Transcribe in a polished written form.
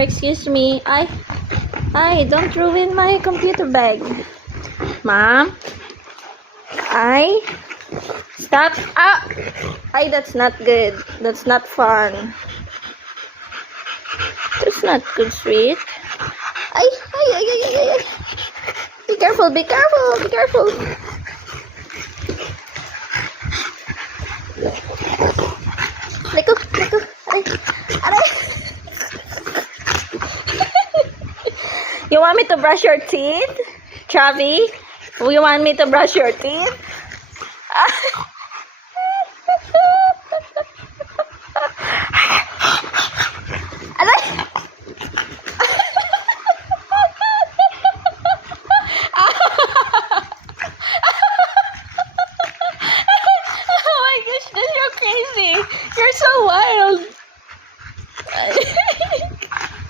Excuse me. I don't ruin my computer bag. Mom? Stop. That's not good. That's not fun. That's not good, sweet. Ay. Be careful, be careful, be careful. Liko. Aray. You want me to brush your teeth? Chavi? You want me to brush your teeth?